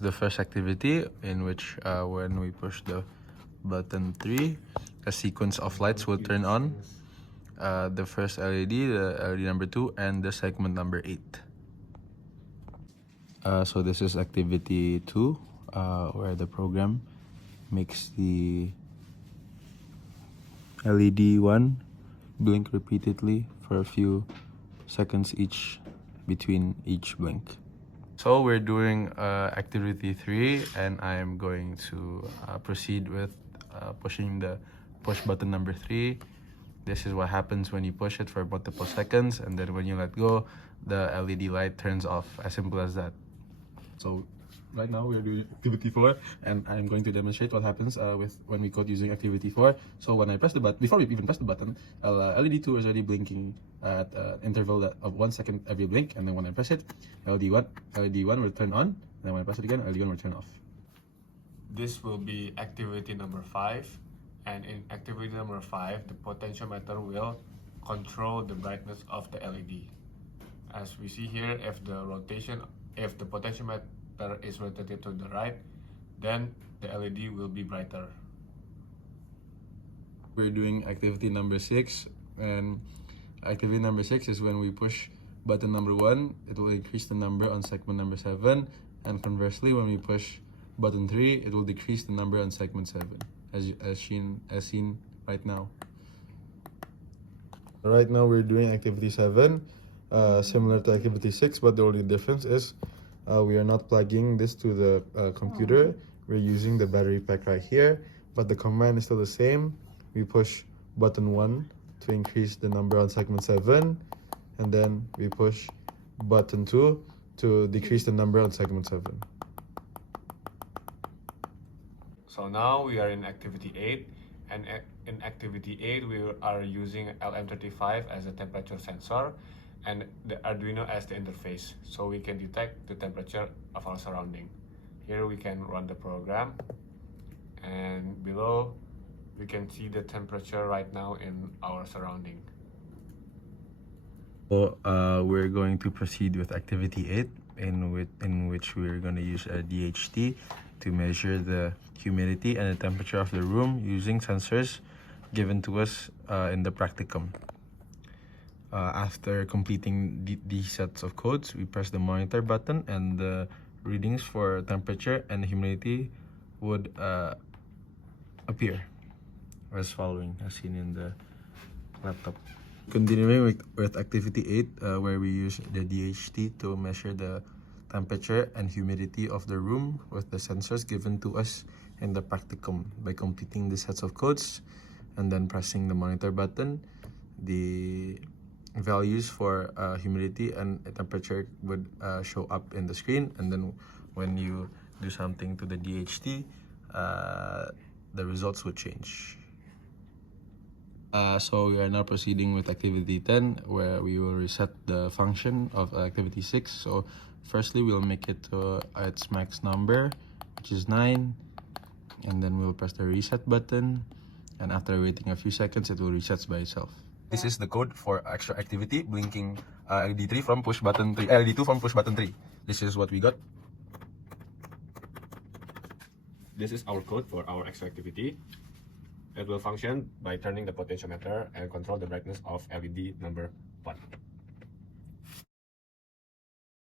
The first activity in which when we push the button 3, a sequence of lights will turn on. The first LED, the LED number 2, and the segment number 8. So this is activity 2, where the program makes the LED 1 blink repeatedly for a few seconds each between each blink. So we're doing activity 3, and I'm going to proceed with pushing the push button number 3. This is what happens when you push it for multiple seconds, and then when you let go, the LED light turns off. As simple as that. So right now we're doing activity 4, and I'm going to demonstrate what happens with when we code using activity 4. So when I press the button, before we even press the button, LED 2 is already blinking at an interval of 1 second every blink, and then when I press it, LED 1 will turn on, and then when I press it again, LED 1 will turn off. This will be activity number 5, and in activity number 5, the potentiometer will control the brightness of the LED. As we see here, if the potentiometer is rotated to the right, then the LED will be brighter. We're doing activity number 6, and activity number 6 is when we push button number 1, it will increase the number on segment number 7, and conversely, when we push button 3, it will decrease the number on segment 7, as seen right now. Right now we're doing activity 7, similar to activity 6, but the only difference is we are not plugging this to the computer. We're using the battery pack right here, but the command is still the same. We push button 1 to increase the number on segment 7, and then we push button 2 to decrease the number on segment 7. So now we are in activity 8, and in activity 8 we are using LM35 as a temperature sensor and the Arduino as the interface, so we can detect the temperature of our surrounding. Here we can run the program, and below we can see the temperature right now in our surrounding. So we're going to proceed with activity 8, in which we're going to use a DHT to measure the humidity and the temperature of the room using sensors given to us in the practicum. After completing these sets of codes, we press the monitor button, and the readings for temperature and humidity would appear as following, as seen in the laptop. Continuing with activity 8, where we use the DHT to measure the temperature and humidity of the room with the sensors given to us in the practicum. By completing the sets of codes and then pressing the monitor button, the values for humidity and temperature would show up in the screen, and then when you do something to the DHT, the results would change. So we are now proceeding with activity 10, where we will reset the function of activity 6. So firstly, we'll make it to its max number, which is 9, and then we'll press the reset button, and after waiting a few seconds, it will reset by itself. This is the code for extra activity, blinking LED 3 from push button 3, LED 2 from push button 3. This is what we got. This is our code for our extra activity. It will function by turning the potentiometer and control the brightness of LED number 1.